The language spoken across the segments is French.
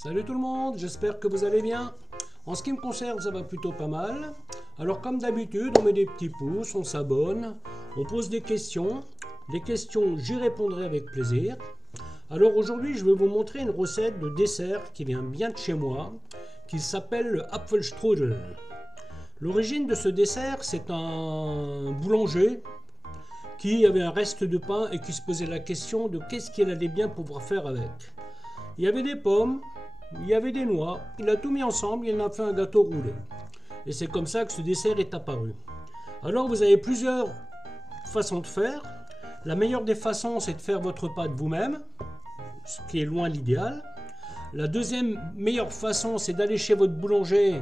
Salut tout le monde, j'espère que vous allez bien. En ce qui me concerne, ça va plutôt pas mal. Alors comme d'habitude, on met des petits pouces, on s'abonne, on pose des questions. Les questions, j'y répondrai avec plaisir. Alors aujourd'hui, je vais vous montrer une recette de dessert qui vient bien de chez moi, qui s'appelle le Apfelstrudel. L'origine de ce dessert, c'est un boulanger qui avait un reste de pain et qui se posait la question de qu'est-ce qu'il allait bien pouvoir faire avec. Il y avait des pommes, il y avait des noix, il a tout mis ensemble, il en a fait un gâteau roulé. Et c'est comme ça que ce dessert est apparu. Alors vous avez plusieurs façons de faire. La meilleure des façons, c'est de faire votre pâte vous-même, ce qui est loin l'idéal. La deuxième meilleure façon, c'est d'aller chez votre boulanger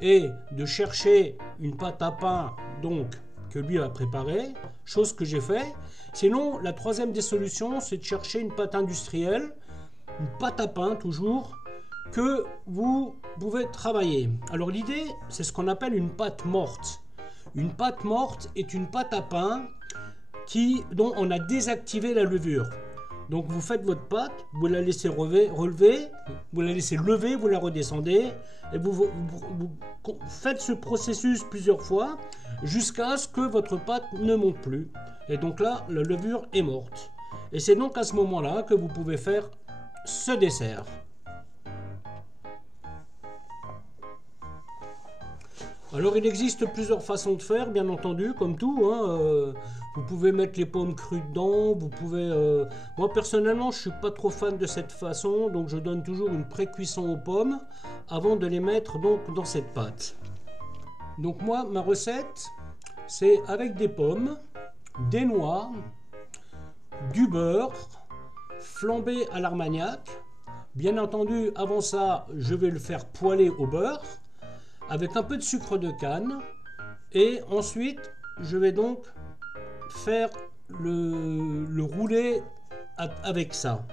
et de chercher une pâte à pain donc que lui a préparée, chose que j'ai fait. Sinon, la troisième des solutions, c'est de chercher une pâte industrielle, une pâte à pain toujours, que vous pouvez travailler. Alors l'idée, c'est ce qu'on appelle une pâte morte. Une pâte morte est une pâte à pain dont on a désactivé la levure. Donc vous faites votre pâte, vous la laissez relever, vous la laissez lever, vous la redescendez, et vous faites ce processus plusieurs fois jusqu'à ce que votre pâte ne monte plus. Et donc là, la levure est morte. Et c'est donc à ce moment-là que vous pouvez faire ce dessert. Alors il existe plusieurs façons de faire, bien entendu, comme tout. Vous pouvez mettre les pommes crues dedans, vous pouvez... Moi personnellement, je ne suis pas trop fan de cette façon, donc je donne toujours une pré-cuisson aux pommes avant de les mettre donc dans cette pâte. Donc moi, ma recette, c'est avec des pommes, des noix, du beurre, flambé à l'armagnac. Bien entendu, avant ça, je vais le faire poêler au beurre, avec un peu de sucre de canne, et ensuite je vais donc faire le roulé avec ça.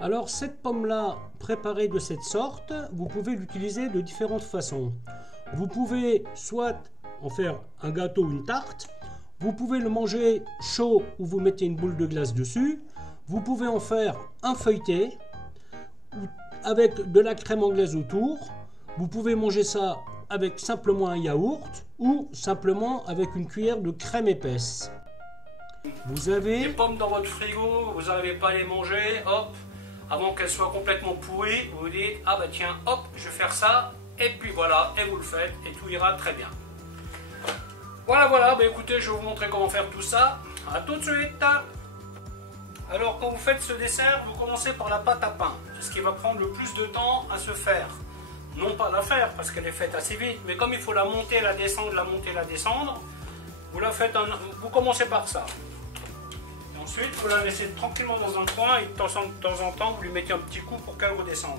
Alors cette pomme là préparée de cette sorte, vous pouvez l'utiliser de différentes façons. Vous pouvez soit en faire un gâteau ou une tarte, vous pouvez le manger chaud ou vous mettez une boule de glace dessus, vous pouvez en faire un feuilleté avec de la crème anglaise autour. Vous pouvez manger ça avec simplement un yaourt ou simplement avec une cuillère de crème épaisse. Vous avez des pommes dans votre frigo, vous n'arrivez pas à les manger, hop, avant qu'elles soient complètement pourries, vous vous dites ah bah tiens, hop, je vais faire ça, et puis voilà, et vous le faites, et tout ira très bien. Voilà, bah écoutez, je vais vous montrer comment faire tout ça. À tout de suite. Alors quand vous faites ce dessert, vous commencez par la pâte à pain. C'est ce qui va prendre le plus de temps à se faire. Non pas la faire parce qu'elle est faite assez vite, mais comme il faut la monter, la descendre, la monter, la descendre, vous commencez par ça. Et ensuite, vous la laissez tranquillement dans un coin et de temps en temps, vous lui mettez un petit coup pour qu'elle redescende.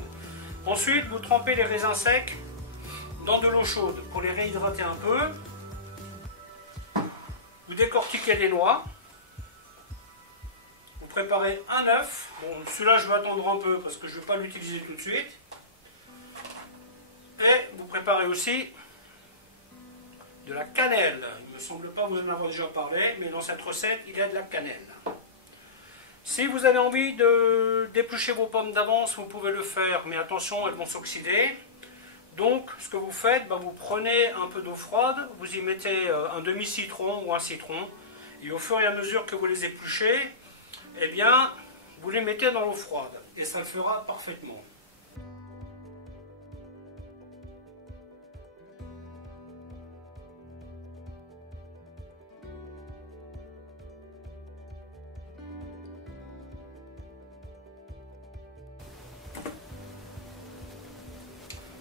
Ensuite, vous trempez les raisins secs dans de l'eau chaude pour les réhydrater un peu. Vous décortiquez les noix. Préparez un œuf. Bon, celui-là, je vais attendre un peu parce que je ne vais pas l'utiliser tout de suite. Et vous préparez aussi de la cannelle. Il ne me semble pas vous en avoir déjà parlé, mais dans cette recette, il y a de la cannelle. Si vous avez envie de d'éplucher vos pommes d'avance, vous pouvez le faire, mais attention, elles vont s'oxyder. Donc, ce que vous faites, vous prenez un peu d'eau froide, vous y mettez un demi-citron ou un citron, et au fur et à mesure que vous les épluchez, eh bien, vous les mettez dans l'eau froide et ça le fera parfaitement.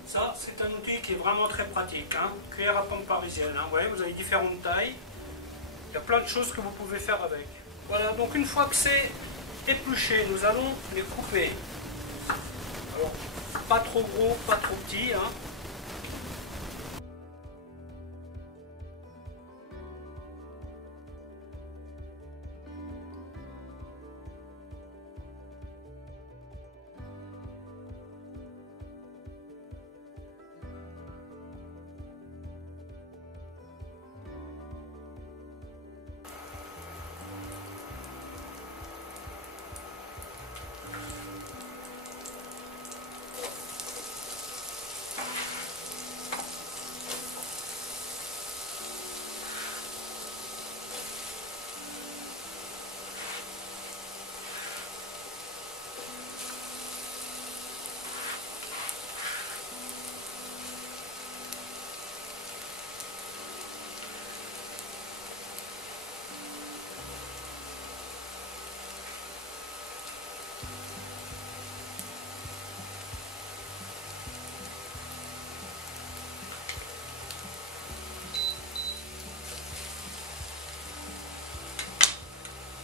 Ça, c'est un outil qui est vraiment très pratique. Cuillère à pomme parisienne. Vous voyez, vous avez différentes tailles. Il y a plein de choses que vous pouvez faire avec. Voilà, donc une fois que c'est épluché, nous allons les couper. Alors, pas trop gros, pas trop petit.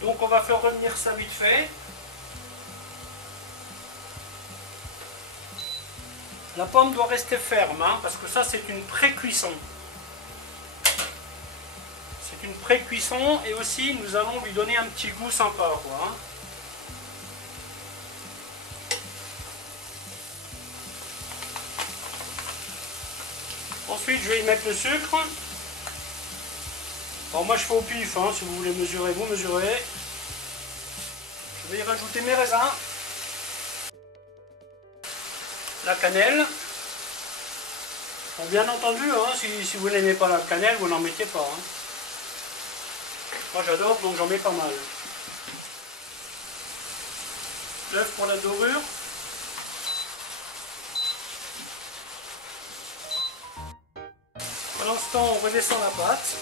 Donc on va faire revenir ça vite fait. La pomme doit rester ferme, hein, parce que ça c'est une pré-cuisson. C'est une pré-cuisson et aussi nous allons lui donner un petit goût sympa, quoi, hein. Ensuite je vais y mettre le sucre. Alors moi je fais au pif, hein, si vous voulez mesurer, vous mesurez. Je vais y rajouter mes raisins. La cannelle. Bon, bien entendu, hein, si vous n'aimez pas la cannelle, vous n'en mettez pas, hein. Moi j'adore, donc j'en mets pas mal. L'œuf pour la dorure. Pendant ce temps, on redescend la pâte.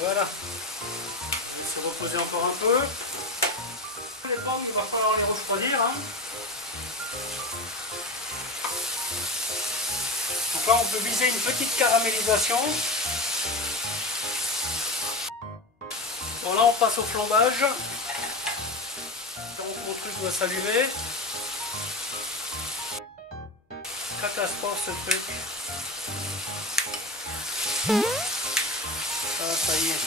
Voilà. On va se reposer encore un peu. Les pommes, il va falloir les refroidir, hein. Donc là, on peut viser une petite caramélisation. Bon, là, on passe au flambage. Donc, mon truc va s'allumer. Catastrophe, ce truc. Ah, ça y est.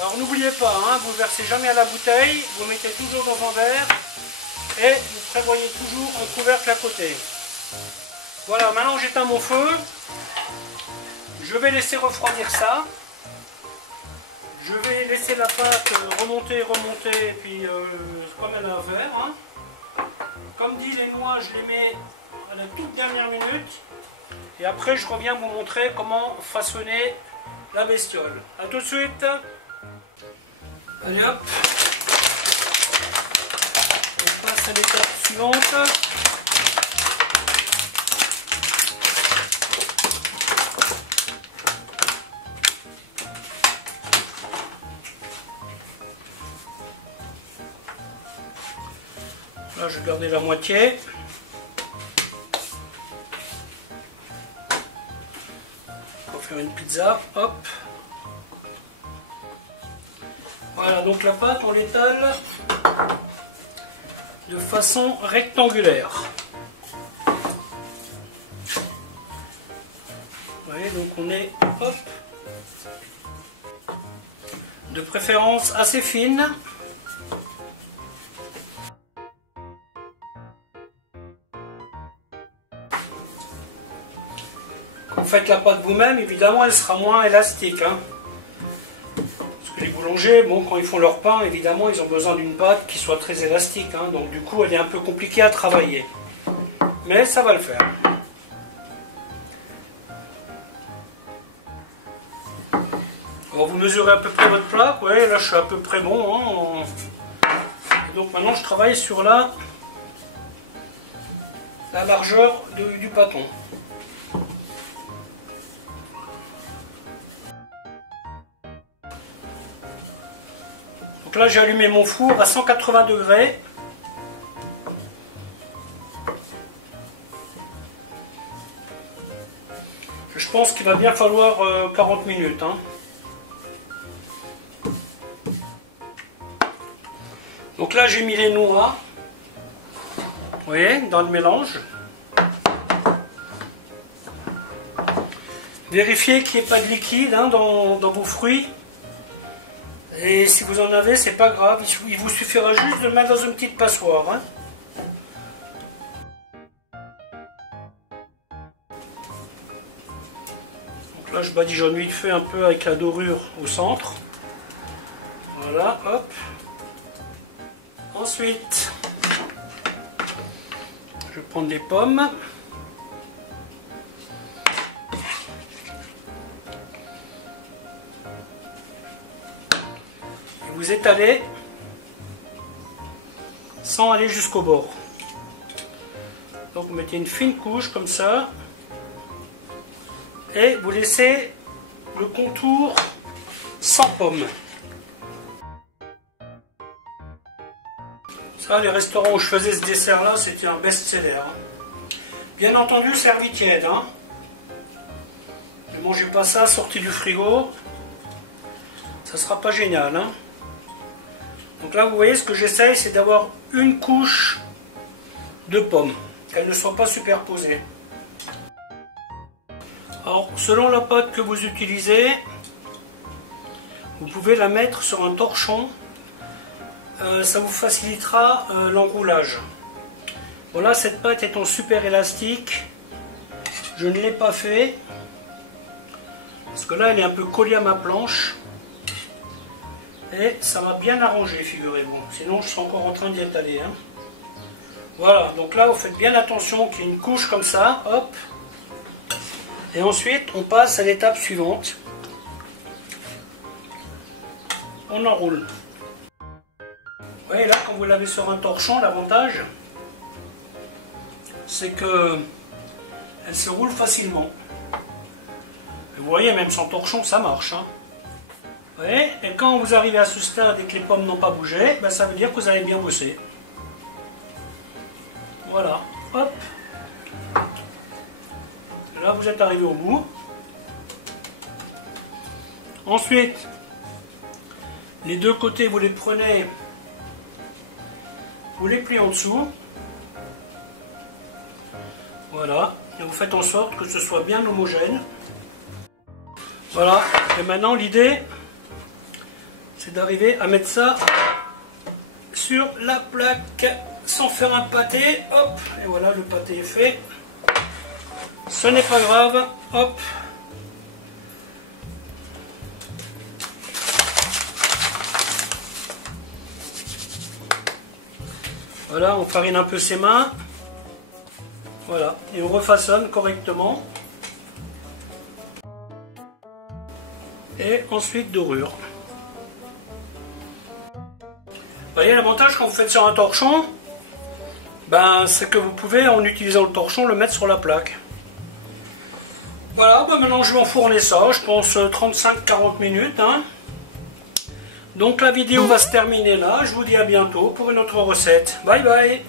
Alors n'oubliez pas, hein, vous ne versez jamais à la bouteille, vous mettez toujours dans un verre et vous prévoyez toujours un couvercle à côté. Voilà, maintenant j'éteins mon feu. Je vais laisser refroidir ça. Je vais laisser la pâte remonter, et puis comme elle a à faire, hein. Comme dit, les noix, je les mets à la toute dernière minute. Et après, je reviens vous montrer comment façonner la bestiole. A tout de suite. Allez hop. On passe à l'étape suivante. Là, je vais garder la moitié. Faire une pizza, hop. Voilà, donc la pâte, on l'étale de façon rectangulaire. Vous voyez, donc on est, hop, de préférence assez fine. Quand vous faites la pâte vous-même, évidemment, elle sera moins élastique, hein. Parce que les boulangers, bon, quand ils font leur pain, évidemment, ils ont besoin d'une pâte qui soit très élastique, hein. Donc du coup, elle est un peu compliquée à travailler. Mais ça va le faire. Alors vous mesurez à peu près votre plat, ouais, là je suis à peu près bon, hein. Et donc maintenant, je travaille sur la largeur du pâton. Donc là j'ai allumé mon four à 180 degrés. Je pense qu'il va bien falloir 40 minutes, hein. Donc là j'ai mis les noix, vous voyez, dans le mélange. Vérifiez qu'il n'y ait pas de liquide, hein, dans vos fruits. Et si vous en avez, c'est pas grave, il vous suffira juste de le mettre dans une petite passoire, hein. Donc là, je badigeonne vite fait un peu avec la dorure au centre. Voilà, hop. Ensuite, je vais prendre les pommes. Vous étalez sans aller jusqu'au bord. Donc vous mettez une fine couche comme ça et vous laissez le contour sans pomme. Ça, les restaurants où je faisais ce dessert là, c'était un best-seller. Bien entendu, servi tiède. Hein. Ne mangez pas ça sorti du frigo. Ça sera pas génial. Hein. Donc là, vous voyez, ce que j'essaye, c'est d'avoir une couche de pommes, qu'elle ne soit pas superposée. Alors, selon la pâte que vous utilisez, vous pouvez la mettre sur un torchon. Ça vous facilitera l'enroulage. Voilà, cette pâte étant super élastique, je ne l'ai pas fait. Parce que là, elle est un peu collée à ma planche. Et ça m'a bien arrangé, figurez-vous. Sinon, je serais encore en train d'y étaler. Hein. Voilà, donc là, vous faites bien attention qu'il y ait une couche comme ça. Hop. Et ensuite, on passe à l'étape suivante. On enroule. Vous voyez là, quand vous l'avez sur un torchon, l'avantage, c'est que elle se roule facilement. Et vous voyez, même sans torchon, ça marche. Hein. Vous voyez, et quand vous arrivez à ce stade et que les pommes n'ont pas bougé, ben ça veut dire que vous avez bien bossé. Voilà, hop. Et là, vous êtes arrivé au bout. Ensuite, les deux côtés, vous les prenez, vous les pliez en dessous. Voilà, et vous faites en sorte que ce soit bien homogène. Voilà, et maintenant l'idée, c'est d'arriver à mettre ça sur la plaque sans faire un pâté. Hop, et voilà, le pâté est fait. Ce n'est pas grave, hop. Voilà, on farine un peu ses mains. Voilà, et on refaçonne correctement. Et ensuite dorure. Vous voyez, l'avantage quand vous faites sur un torchon, ben, c'est que vous pouvez, en utilisant le torchon, le mettre sur la plaque. Voilà, ben maintenant je vais enfourner ça, je pense 35-40 minutes. Hein. Donc la vidéo va se terminer là, je vous dis à bientôt pour une autre recette. Bye bye.